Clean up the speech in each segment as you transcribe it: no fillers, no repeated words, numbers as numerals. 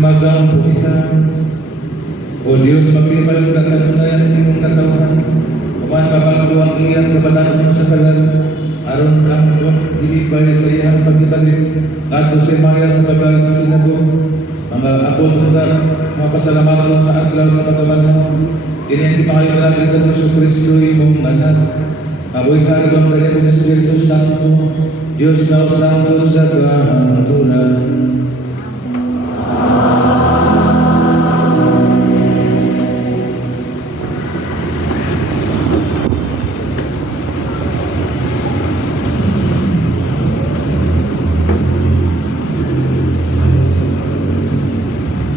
magampo kita. O Diyos, maglimal ka kanunayan ng iyong katawan. Kuman mabago ang iyang kabataan sa kalan. Aron sa amon, dilipay sa iyang pagibalik. Ato si Maya sa bagal sinagog. Mga abot na mapasalamatan sa adlaw sa pagkabanhaw. Kini makayo lagi sa Yesu Kristo imong anak. Aboy karibang dali ng Espiritu Santo. Diyos na santo sa kahantunan.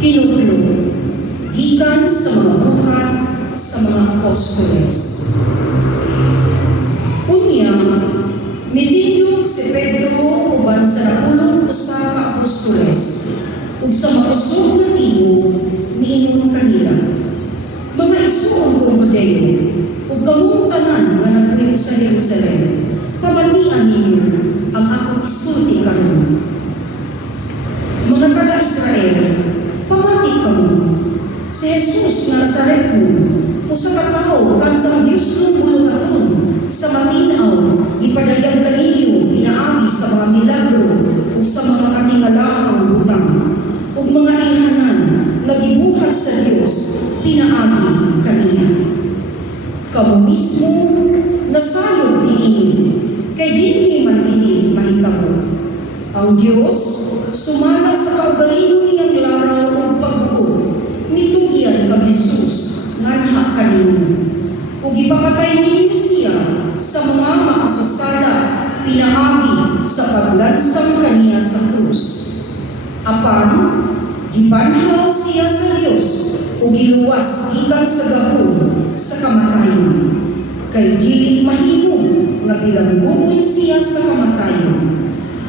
Kinudlo, gikan sa mga buhat sa mga apostoles. Unya, mitindog si Pedro uban sa napulong usa ka apostoles ug sa mausog na tibo niingon kanila. Mga igsoon kong Judeo, ug kamong tanan nga nagpuyo sa Jerusalem, pamatian ninyo ang akong isulti karon. Mga taga-Israel, pamati kamo. Si Jesus nga Nazaretno, usa ka tawo kansang Dios ng buluhaton, sa matinaw, ipadayag kaninyo pinaagi sa mga milagro o sa mga katingalahang butang, o mga ilhanan na gibuhat sa Dios, pinaagi kaniya. Kamo mismo nasayod niini, kay dinhi man ini mahitabo. Ang Dios sumala sa kaugalingon niyang laraw o pagbuod, mitugyan kang Jesus nganha kaninyo. Ug ipapatay ninyo siya sa mga makasasala, pinaagi sa paglansang kaniya sa krus. Apan, gibanhaw siya sa Dios ug giluwas gikan sa gahom sa kamatayon. Kay dili mahimo nga bilangguon siya sa kamatayon.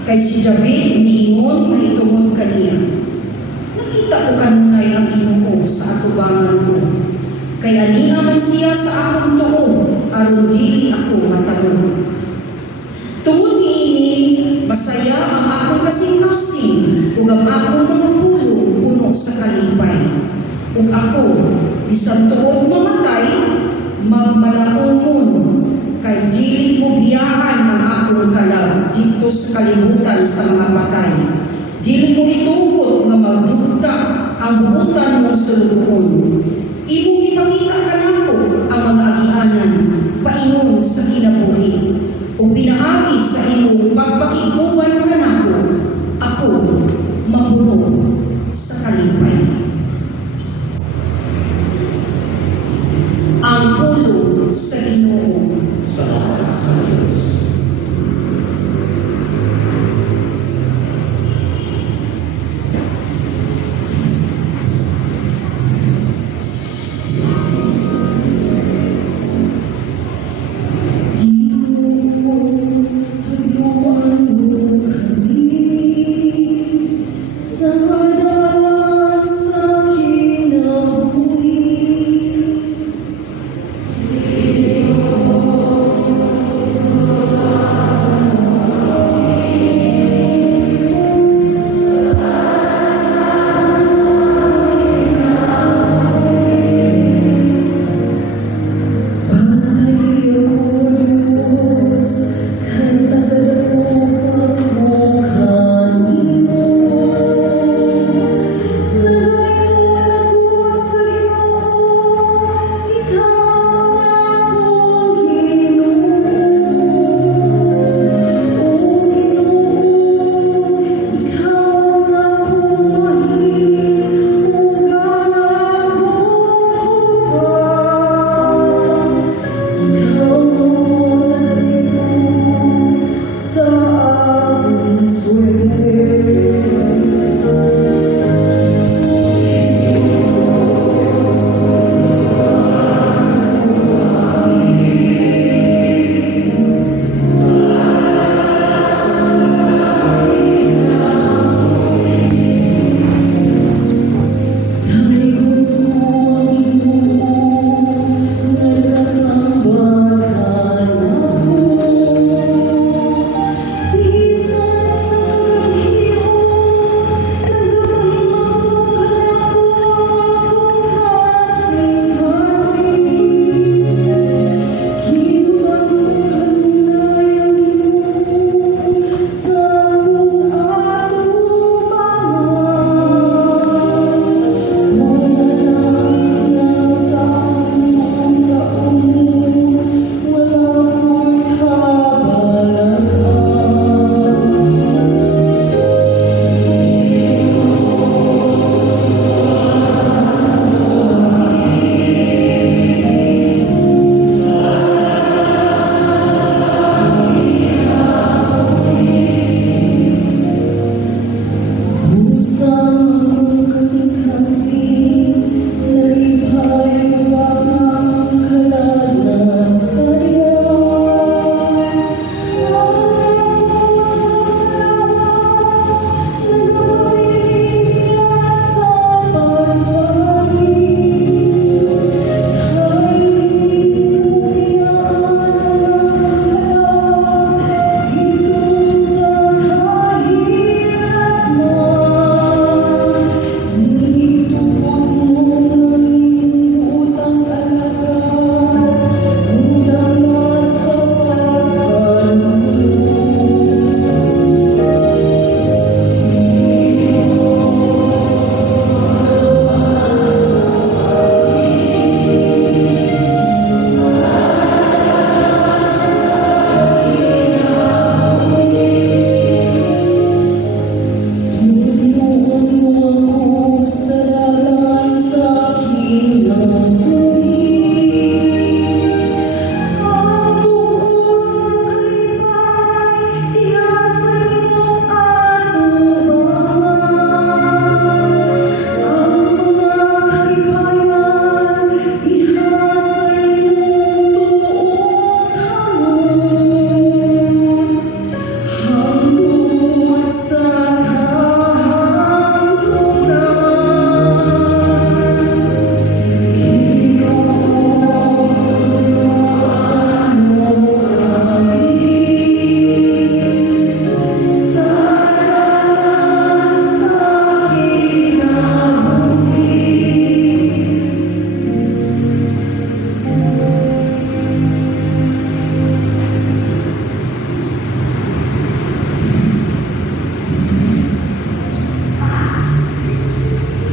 Kay si David niingon mahitungod kaniya, nakita ko kanunay ang Ginoo sa atubangan ko. Kay ania man siya sa akong tuo, aron dili ako matarong. Tungod niini, masaya ang akong kasing-kasing ug ang akong mga pulong puno sa kalipay. Ug ako, bisan tuod mamatay, magmalaumon, kay dili mo biyahan ang akong kalab dito sa kalibutan sa mga patay. Dili mo itugot nga magdugta ang buutan mong sulugon. Imong ipakita kanako ang mga agianan paingon sa kinabuhi o pinaagi sa imong pagpakiguban kanako, ako mapuno sa kalipay. Ang pulong sa Ginoo. Salamat sa Diyos. Ginoo, tuluan mo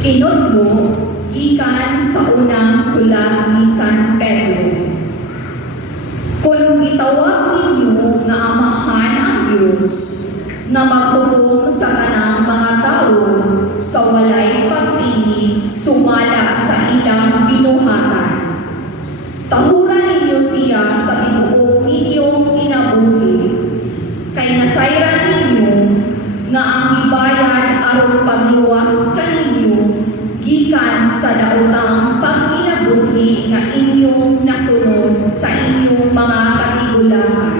Kinudlo gikan sa unang sulat ni San Pedro. Kung gitawag ninyo nga amahan ang Diyos, nga maghukom sa kanang mga tao sa walay pagpili sumala sa ilang binuhatan. Tahuran ninyo siya sa tibuok ninyong kinabuhi, kay nasayran ninyo nga ang gibayad aron pagluwas kaninyo gikan sa daotang pagkinabuhi nga inyong nasunod sa inyong mga katigulangan.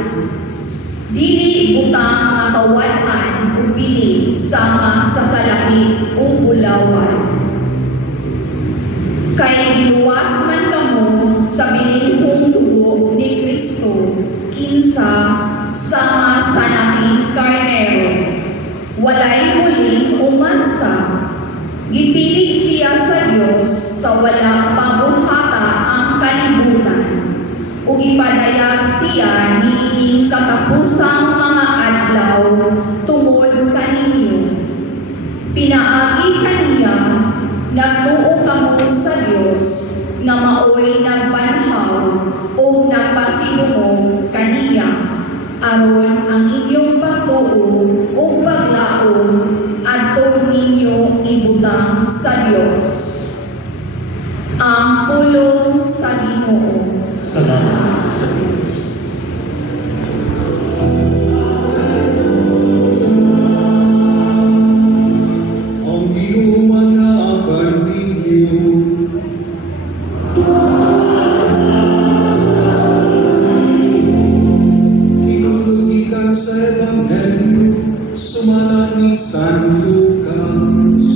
Dili butang nga kawad-an o pili sama sa salapi o bulawan. Kay giluwas man kamo sa bilinhong dugo ni Kristo kinsa sama sa naking karnero. Walay muling umansa. Gipili siya sa Dios sa wala pabuhata ang kalibutan. Ug ipadayag siya niining katapusang mga adlaw tungod kaninyo. Pinaagi kaniya nagtuo kamo sa Dios nga maoy nagbanhaw o nagpasinuhog kaniya aron ang inyong pagtuo o paglaom adto ninyo ibutang sa Dios. Ang pulong sa Ginoo. Salamat sa Diyos. Ang inumanakan ninyo. Kinulugikan sa Ebanghelyo, sumala ni San Lucas.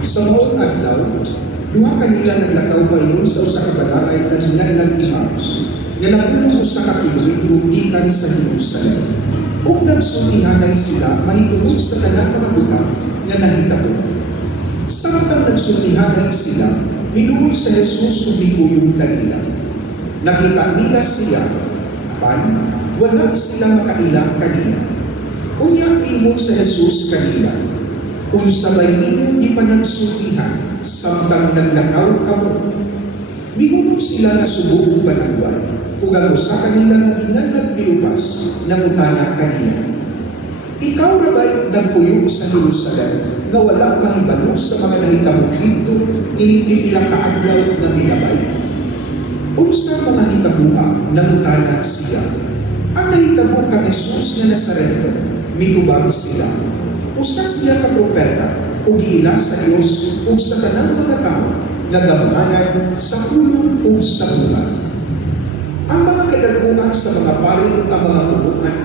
Sa maong adlaw, duha kanila naglakaw paingon sa usa ka balay nga hinganlan Emmaus, nga nagpulong usa ka kilometro gikan sa Jerusalem. Ug nagsultihanay sila mahitungod sa tanang mga butang nga nahitabo. Samtang nagsultihanay sila, minuol sa Jesus ug mikuyog kanila. Nakita nila siya, apan wala sila makailang kaniya. Unya ingon sa Jesus kanila, unsa bay inyong ipanagsultihan samtang naglakaw kamo. Mihunong sila nga subok panagway, ug ang usa kanila nga ginganlag Cleopas nangutana kaniya, ikaw ra ba'y nagpuyo sa Jerusalem nga wala mahibalo sa mga nahitabo dito ini pila ka adlaw nga milabay? Unsa mga hitaboa nangutana siya? Ang nahitabo ka Jesus nga Nazareno, mitubag sila. Usa siya ka propeta ug giilas sa Dios ug sa tanang mga tao nagabuhanan sa pulong ug sa buhat. Ang mga kadaguan sa mga pari ug ang mga punuan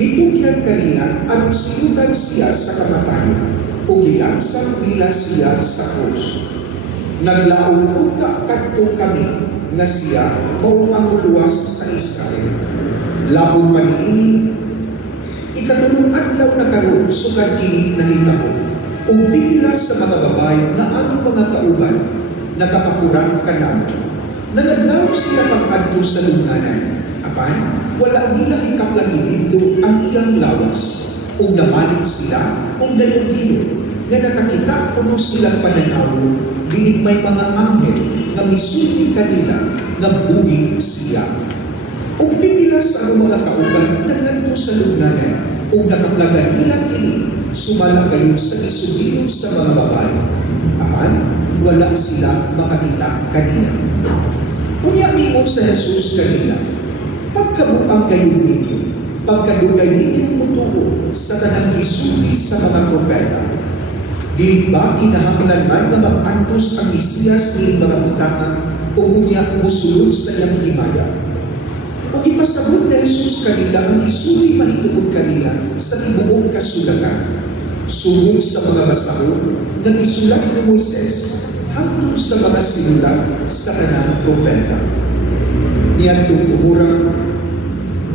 nitugyan kaniya aron silutan siya sa kamatayon ug gilansang nila siya sa krus. Naglaom unta kadto kami nga siya mao ang muluwas sa Israel. Labong pa niini ikatulong adlaw na karon sugad kini nahitabo ug pipila sa mga babae nga among mga kauban nagapakurang kanamo. Nagadlaw sila pag-adto sa lungganan, apan wala nila ikaplagi dito ang iyang lawas ug namalig sila ug dayog-dayog nga nakakita kuno silang pananaw diin may mga anghel nga misulti kanila nga buhi siya. Ug pipila sa mga kauban nagadto sa lungganan ug nakaplagan nila kini sumala kayo sa isugilong sa mga babae, apan wala sila makakita kaniya. Unya miingon sa Jesus kanila, pagkabuang kayo ninyo, pagkadugay ninyong mutuo sa tanang gisulti sa mga propeta. Dili ba kinahanglan man nga mag-antos ang Mesiyas ni mga butana o unya musulod sa iyang himaya? O ipasabot na Jesus kanila ang isuli mahitungod kanila sa tibuok kasulatan, sugod sa mga basahon na isulat ni Moises hangtod sa mga sinulat sa kanang propeta. Niadtong umura,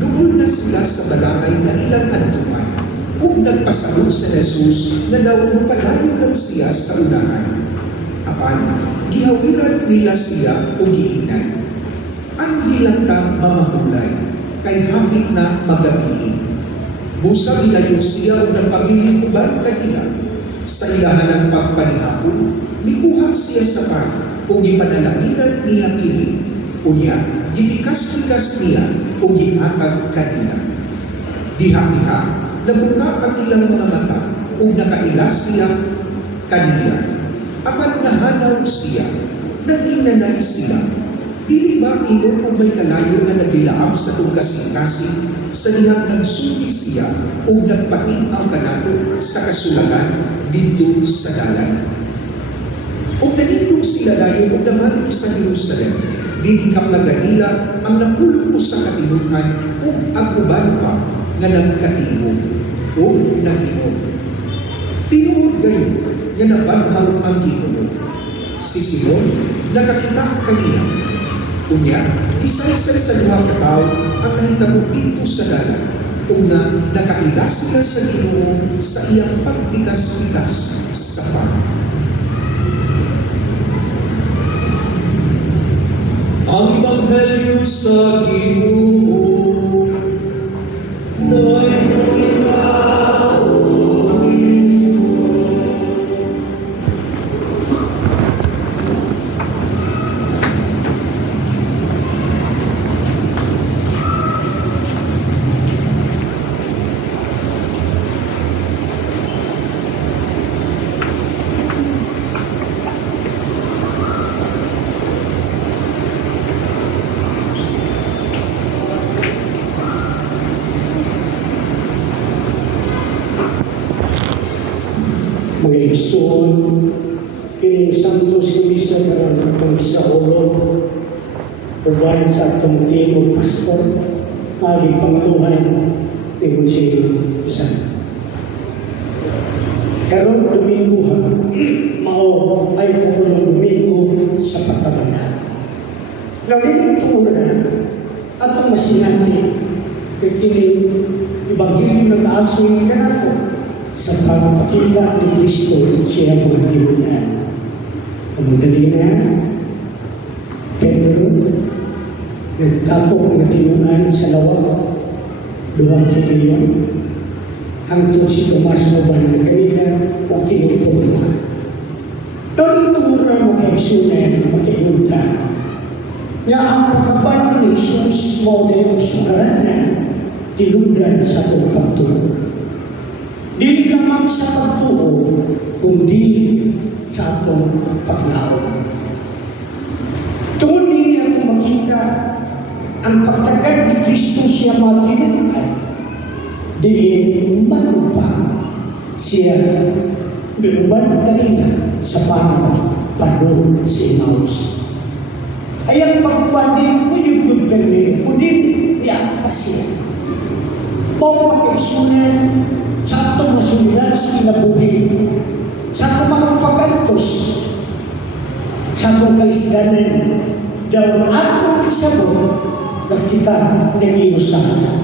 doon na sila sa balakay na ilang adtuan ug nagpasabot sa Jesus na daw mapalayo lang siya sa unahan. Apan, gihawiran nila siya o giingnan. Ang hilangtang mamahulay, kay hapit na magabi. Busa ilayo siya o nagpabiling uban kanila. Sa ilahan ng pagpanihapon, nikuha siya sa pan, kung ipanalaminan niya kini. Unya, gipikas-pikas niya, o gihatag kanila. Diha-diha, nabuka ang ilang mga mata, o nakailas siya kanila. Apan nahanaw siya, nag-inanay sila. Dili ba ino o may kalayo na nagilaab sa itong kasing-kasing sa dihang nagsubi siya o nagpating ang kanato sa kasulatan dito sa dalan? O nanindog sila dayon o namalik sa Jerusalem, dihikap na ganila ang napulong sa katinukan o ang uban pa nga nagkatibog o nag-inog. Tinuod gayon nga nabanhaw ang Ginoo. Si Simon nakakita kaniya. Unya, isa-isa sa duha ka tawo ang nahitabo dito sa dalan. Kung nga nakailas sila sa Ginoo sa iyang pagbikas-bikas sa pan. Ang Ebanghelyo sa Ginoo. Mga igsoon, kining Santos Misa karang atong sa ulo, uban sa atong Timog Pasko, magi pangaluhan ni Monsignor Isan. Karong Domingo ha, mao ay katulong Domingo sa pagkabanda. Nalilin tunguna, atong masinati, kining Ebanghelyo ng asoy kanato, sa pagpakita ni Kristo siya mga tinunan. Ang Magdalena, Pedro, nagtapok na tinunan sa lawag, duhang kiliyon, hangtod si Tomas Uban na kanina o kinututuhan. Doon tumura mga igsunan, makinuta, nga ang pagkaban ni Jesus mo na yung sukaranan, tinugan sa itong pagtulog. Dili lamang sa pagtuo, kundi sa atong paglaon. Tungod niya atong makita ang pagtagad ni Kristo siya matinunan, diin matupang siya binuban kanina sa panahon panahon si Emmaus. Ay ang pagbanding kuyog-yog kanina, kundi diyan pa siya. Pao pag-eksunan sa atong masuliran sa kinabuhi, sa atong mga pagkantos, sa atong kaisdanan, daw atong isabot na kita ng inusahan.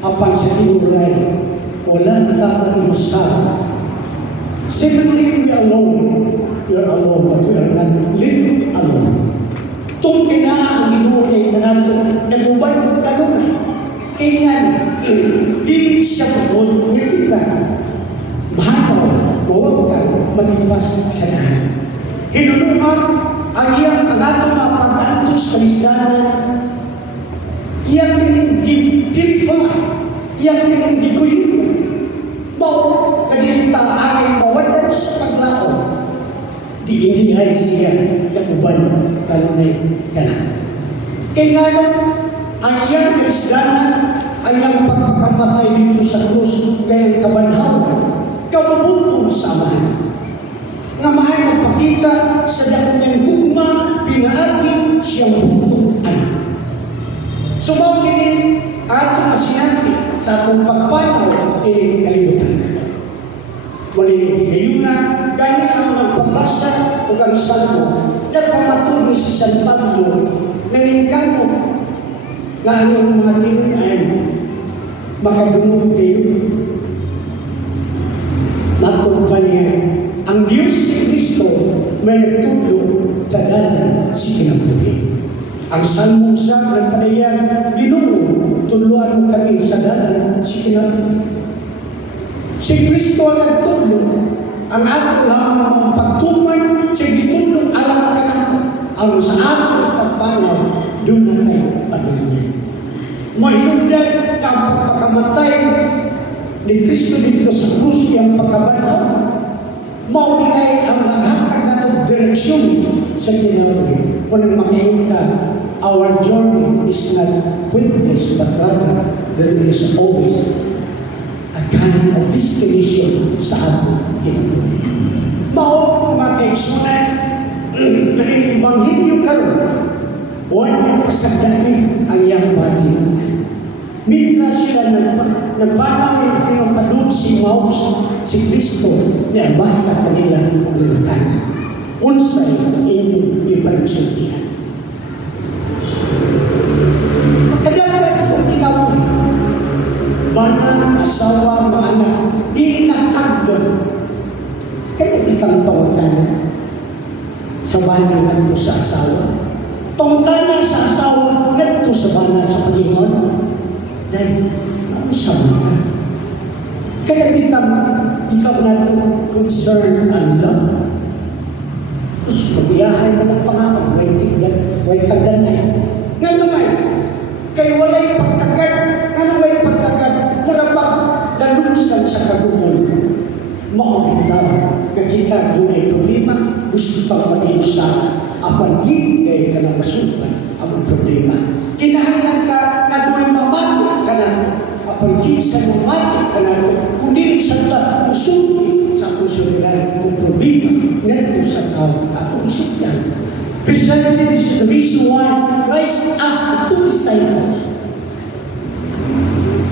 Apan sa tinuray, wala na ang inusahan. Seemingly we alone, you're alone, but we are not living alone. Itong kinaan ang inuunay na nato, nag-ubay kanunay. Ingan, di siya pagod, nakita, mahalaw, bawag ka, malipas sa lahat. Hinunungan, ang iyang agatong mga pag-antos kalisdanan, iyang pinipirify, iyang pinipikuyin, bao, kanilita, angay mawalan sa paglaon, di ay siya nakuban kanunay kanan. Kaya nga ang iyang kaisdanan ay ang pagpakamatay dito sa krus kayang kabanhawan, kabubuntong samahan. Nga mahal magpakita sa dakong gugma, pinaagin siyang buntong anak. Sumaw kini atong asinati sa atong pagpanaw kalimutan. Walin higayuna, gani ang magpapasa o kang salmo, nagpamatun ni si San Pablo, naningkano na ang mga tinunan makabunod kayo. Matod pa niya, ang Diyos si Kristo may nagtulong sa dalan si kinabuhi. Ang salmong sa nagpalayan, Ginoo, tuluan mo kami sa dalan si kinabuhi. Si Kristo ang nagtudlo, ang ato lamang ang pagtuman sa gitudlong alam kanako, ang sa ato pagpanaw, doon natin pamilya. Mahinundan ang pagpakamatay ni Kristo dito sa krus ang pagkabanaw, maunay ang naghatag na direksyon sa kinabuhi. Kung ang makikita, our journey is not pointless, but rather there is always a kind of destination sa ating kinabuhi. Mao makaigsunan na Ebanghelyo karon, wala pasagdani ang iyang bati. Mitra sila nagbanaw ng pinapadun si Maus, si Kristo, na basa kanila ang nilatan. Unsay inyong ipanagsultihan. Magkadagdag sa kong kinabuhi, bana, asawa, mga anak, iinatagdan. Kaya ikang pangutana sa bana nagto sa asawa. Pangutana sa asawa nagto sa bana sa Panginoon. Dahil, ano siya mga? Kaya ikaw na ito concern and love. Tapos magbiyahay na ng pangako, may tagdan na yan. Nga naman, kaya wala'y pagkagad, may pagkagad, marabang dalusan sa kagunan. Maunitaw, nakita doon ay problema, gusto pang mag-iusa, apang hindi ka na masukan ang problema. Kinahanglan ka, ano'y mamati ka na, apang sa mamati ka na, kundi sa usukin sa kusuliran ng problema, ngayon sa tao, ako isip yan. Precisely this is the reason why Christ asked the two disciples.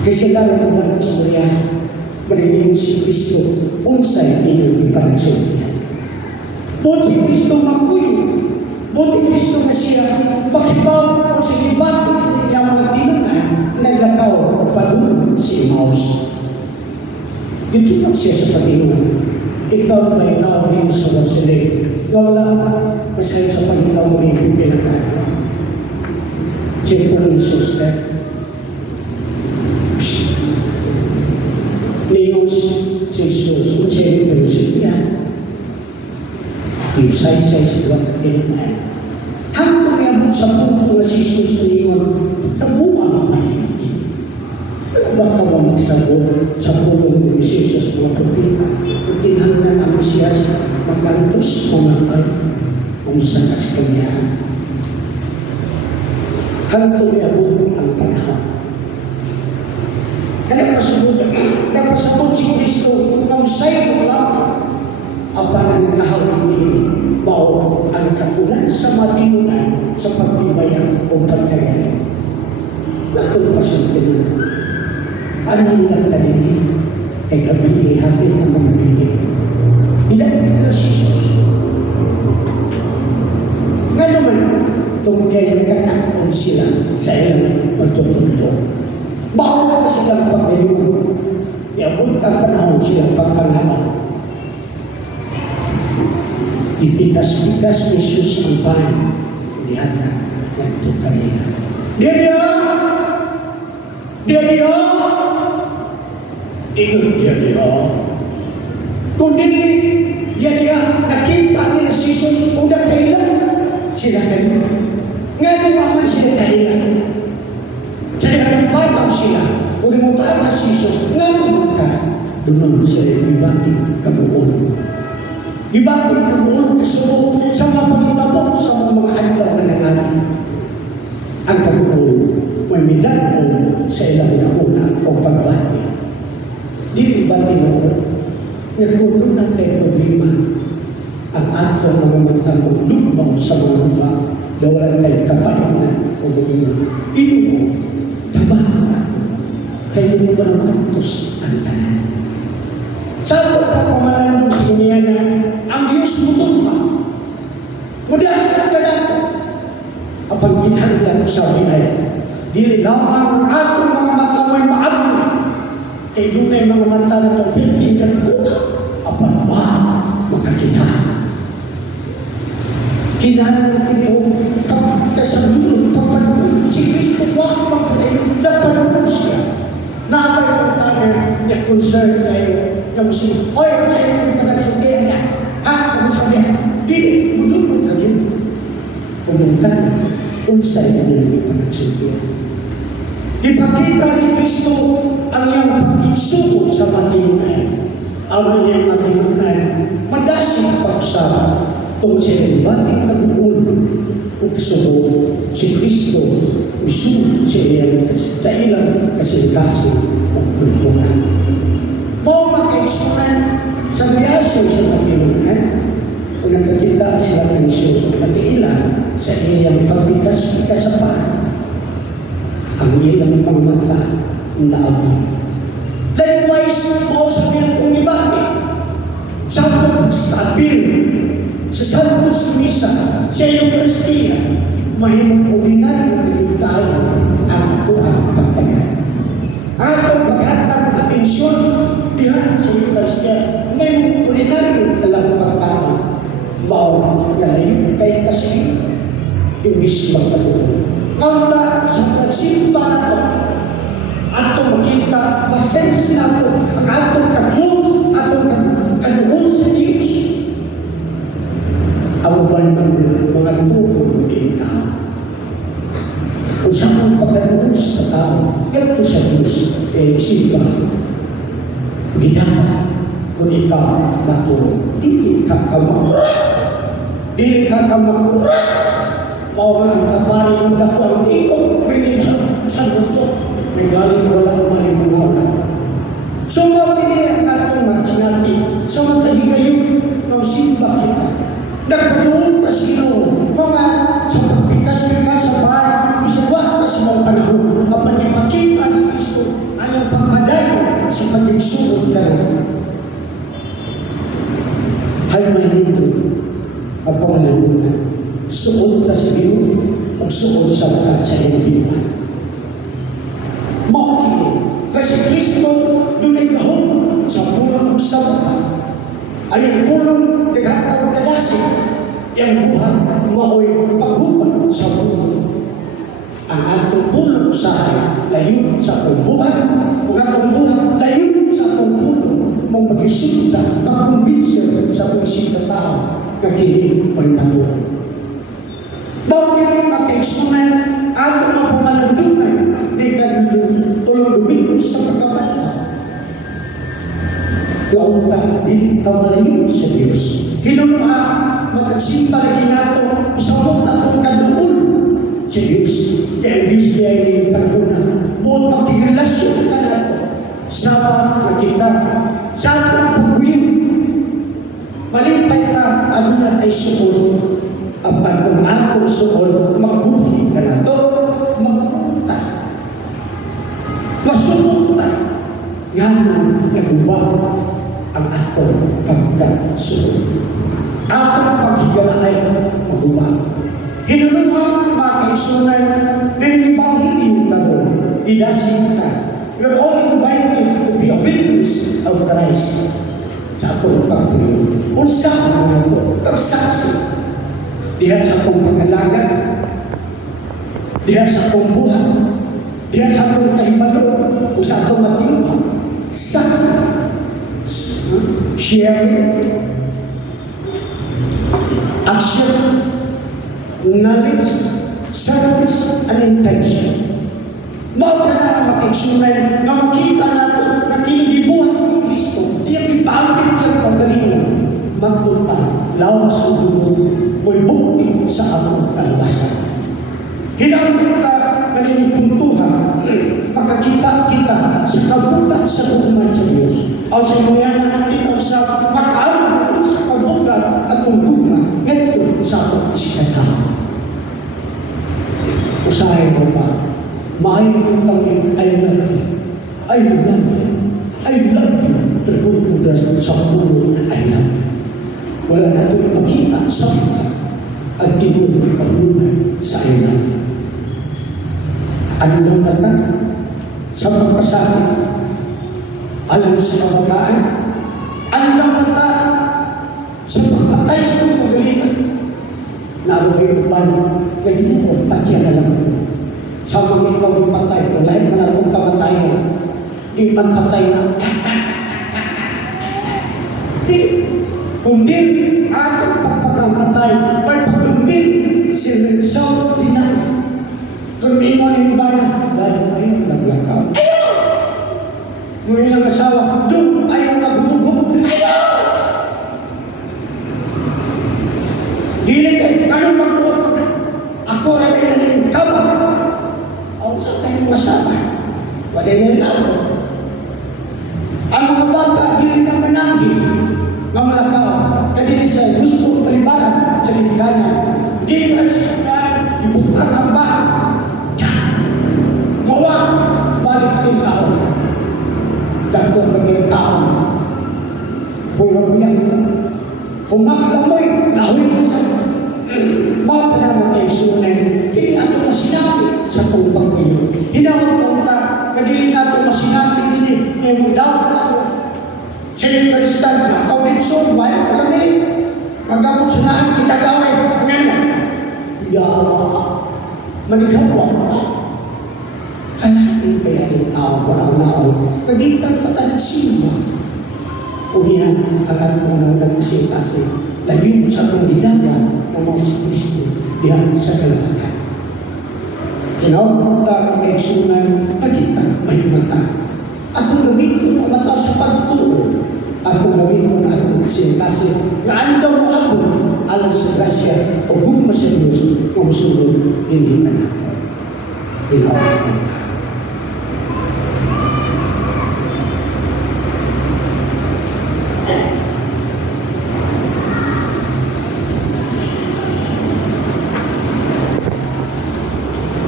Kasi lang ang mga istorya, marinig si Kristo, unsay inyong ipanagsultihan. Buot si Kristo makuyo, buot si Kristo na siya, makibaw o sinibato ng iyang mga tinunay, naglakaw o palunod si Emmaus. Dito lang siya sa Panginoon. Ikaw may tao rin sa wasilig. Wala, masaya sa Panginoon rin yung pinagkano. Check po ni Jesus na. Niyos si Jesus, check po siya. Isay-say sa iwag at kinamay. Hanggang mayabot sa punto na si Jesus niyon, kabuang bayan. Baka mo magsabot sa pulong ni Jesus mga propeta, kung tinahanglan ang Mesiyas, magantos mamatay kung saan sa kanyaan. Hanggang mayabot ang panahon. Kaya napasabot si Kristo ng sayo lang ang kahawin niyo, bao ang kakulan sa matinunan sa pagtibayan o pagkayaan. Natulpasan ko niyo. Anong nagtalini ay gabi ni hapit ang mga bini. Ilan ito si Jesus. Nga naman, kung kaya nagkakaroon sila sa ilang pagtutulog. Bawal silang pagdayon. Iabot ang panahon silang pagkalaman. Ipitas-pitas ni Jesus ang bahan. Dihata ng tukarina. Dia ingat dia. Kundi dia nakita niya si Jesus udah kailan sila kailan. Ngayon naman sila kailan. Saya nagpapag sila. Udah mo tayo na si Jesus. Ngayon ka. Doon sila ibati kabuon. Ibati kabuon kasubo sa mga pagkabot sa mga adlaw na nangalan. Ang kabuon may midagpo sa ilang nauna o pagbati. Di bati mo, nagpuno ng tayo problema ang ato mga matang lugbaw sa mga lupa na wala tayo kapalinan o bumina. Ino mo, tabahan ako, kaya mo ba ng atos ang tanan. Sa ato pa pumalandong sa dunia na ang Diyos mutumpa. Mudasan ka nato. Apang ginhanda sa binay. Dili lamang atong mga mata may maabot. Kay dunay mga mata na itong pinipingan ko. Apan ba makakita? Kinahan natin o kasalunan si Kristo wag magpalayo, dapat siya. Napay mo tayo, niya concern tayo, yung si, oy, sa'yo yung pagkakasukihan niya. Ha? Ano sabihan? Di, mulunod ka yun. Pumunta na, kung sa'yo yung pagkakasukihan. Ipakita ni Kristo ang iyang pagkiksuko sa matinunan. Ang iyang matinunan, madasig pag-usap kung siya yung bating nag-uul o kasuko si Kristo isunod siya sa ilang kasilikaso o kulturan. O makaisunan sa biyasa sa matinunan kung nakakita sila ng Isus at ilan sa iyang pagkikas-kasapahan ang ilang mga mata na abot. Likewise, mausabihan kong ibagi sa pagstabil sa Santos Misa sa iyong Kristiya, mahimong ordinaryo na yung tao ang ako ang pagtagal. Ang atong paghatag atensyon dihan sa iyong Kristiya, mahimong ordinaryo na lang pagtao. Mao nalayo kay kasi imbis magpatuloy. Kaunta sa pagsimba nato, atong makita, masense nato ang atong kaglungs, atong kanuhon sa Diyos. Awaban man mga tuwag ng tao. Kung saan ang pagkanuhon sa tao, ito sa Diyos, simba, gidama, kung ikaw nato, hindi ka kamakura. Hindi ka kamakura. Mao ang kapari ng dako ang ikaw binigyan sa luto. May galing walang malimunaw. So mapili ang atong masinati sa matahigayon ng simba kita. Nagkaroon ka sino mga sa pagpikas-pikas sa bahay, isawa ka sa mga panahon na panipakita ni Kristo ang pagpadayo sa pagigsuot ka. Hay may dito ang pangalamunan. Suod ka sa Diyos o suod sa mga sa iyong binuhay. Makikita. Kasi Kristo doon ay gahon sa pulong sa buhay. Ayong pulong naghatag kadasig, yung buhay mao'y paghuban sa buhay. Ang atong pulong usahay layo sa atong buhay, o atong buhay layo sa atong pulong mong pag-isinta, pag-convince sa pag-isinta tao na kini ay natuloy. Bakit maka-instrument ato na pumalantunay ni tulong Domingo sa pagkabata? Launta di kamalayo sa Diyos. Hinunga magkagsimba lagi nato usapot atong kaduol sa Diyos. Kaya ang Diyos niya ay panahon na buong magkirelasyon ka nato sa nakita sa atong pagwin. Malipay ka ano na ay suod. Apan kung atong suod, magbuhi ka na ito, magpunta. Masunod yan ang nagubah ang atong pagkasuod. Atong paghigalay, magubah. Hinulungan, mga kaisunan, ninibangin ka mo, idasing ka. You're all invited to be a witness of Christ sa atong pagpili. Unsa ang mga ito, tersaksi. Diha sa akong pag-alaga, diha sa akong buhay, diha sa akong kahibalo, o sa akong matinuha, saksi, sharing, action, knowledge, service, and intention. Mao ka na makaiksunan na makita nato na kinigibuhat ni Kristo, iyang ipaambit ang pagalingan, magpunta, lawas o dugo, mo'y bukti sa among kaluwasan. Hinamit ka na ninipuntuhan, makakita kita sa kabutat sa buhay sa Diyos. O sa imuyan, ikaw sa makaamit sa kabutat at tungtugma, ito sa among sikataw. Usahay mo pa, maayon kami, I love you, I love you, I love you. Terbutugas sa pulo, I love you. Wala na ito ipakita sa buhay at tinulong kabuhay sa ilan. Ano lang natin? Sa pagpasakit, alam sa pagkakaan, ano lang natin? Sa pagkatay sa pagkagalitan, naroon yung pan, ganyan ko, patya na lang ko. ikaw yung patay. Kung lahat man akong kamatayan, di man patay na. Di, kundi atong pagpakamatay, may pagdumbin, si Rizal Dinay. Kung di mo rin ba na, dahil ayaw naglakaw. Ayaw! Yung ilang asawa, doon, ayaw naghubog. Ayaw! Dili kay, ano magbuot? Ako rin ay naling kama. Ang sa tayong masama, wala nila ako. Ang mga bata, dili ka manangin, mga malakaw, kadili sa gusto palibaran sa liganan. Di ka sasakyan, ibukan ang bahan. Mawa, balik din tao. Dako maging tao. Pura mo yan. Kung maglamoy, lahoy ka sa mga panamang kaigsunan, hindi natin masinabi sa tumpang iyo. Hinawag mo ka, kadili natin masinabi ini, ewan daw nato. Sige, Kristal ka, kawinson, wala ka kami. Pagkamot sunahan, kita gawin, ngayon. Yawa, manigawa ka. Kalahin kaya ng tao, wala-unao, kagitan patanag sino. Unihan, alam mo nang nagkasing-kasing, lalim sa pangdilaga ng mga si Kristo diyan sa kalahatan. Tinawag ka ng kaigsunan, nakita, may mata. At kung gawin ang mata sa pagturo, at kung gawin ko na ang kasing-kasing, na andaw mo ako, alam sa grasya, o gugma sa Diyos, kung sunod, hindi ka natin. Tinawag ka.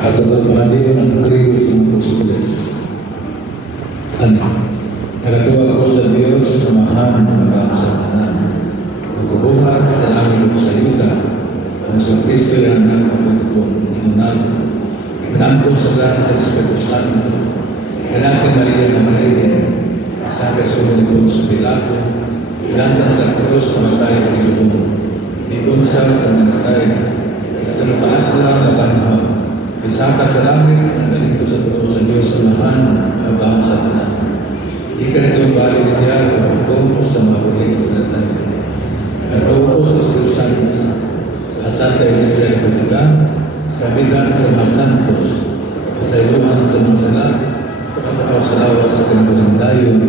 At berbahagi ng kribo sa mga Apostoles. Ano? Nagatuwa ko sa Diyos na mahal ng pagkakasabahan. Magbubuhat sa aming salita ang sa Kristo yan ang kapagtong inunado. Ipinangkong sa lahat sa Espiritu Santo. Kanakin Maria na Maria, sa kasunod sa Pilato, pinasa sa krus na matay ang ilubong. Ikunsal sa manatay, nagkalupaan lang na banhaw. Isaka sa langit, ang galito sa tuwa sa Diyos sa mahan, habang sa tanan. Ikanito balik siya, hukom sa mabuhay sa tatay. Nagkawa ko sa Espiritu Santo, sa Santa Iglesia Católica, sa kapitan sa mga santos, sa iluhan sa mga sala, sa katahaw sa lawas sa kinabusan tayo,